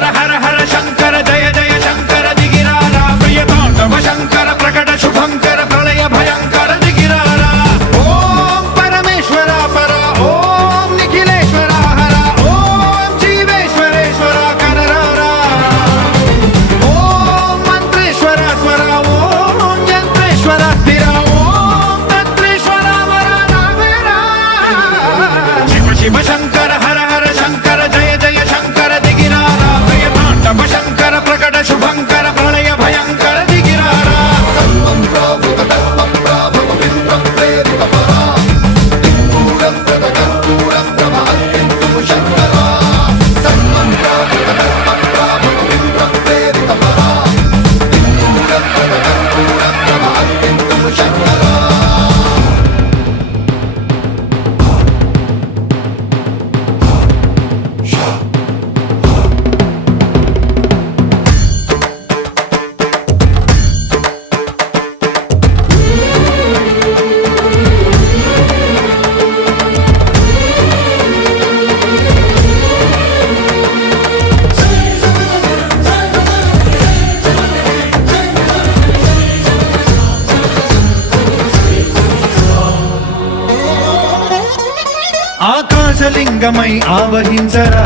శంకర హర హర శంకర జయ జయ శంకర దిగిరారా ప్రియ తాండవ శంకర ప్రకట శుభంకర ప్రళయ భయంకర దిగిరారా ఓం పరమేశ్వర పర ఓం నిఖిలేశ్వర హర ఓం జీవేశ్వరేశ్వర కరరారా ఓం మంత్రేశ్వర స్వర ఓం యంత్రేశ్వర స్థిర ఓం తంత్రేశ్వర వర నావేరా శివ శివ శంకర హర హర శంకర జయ జయ శంకర దిగిరారా ప్రియ తాండవ శంకర ప్రకట శుభంకర ప్రళయ భయంకర దిగిరారా ఆకాశలింగమై ఆవహించరా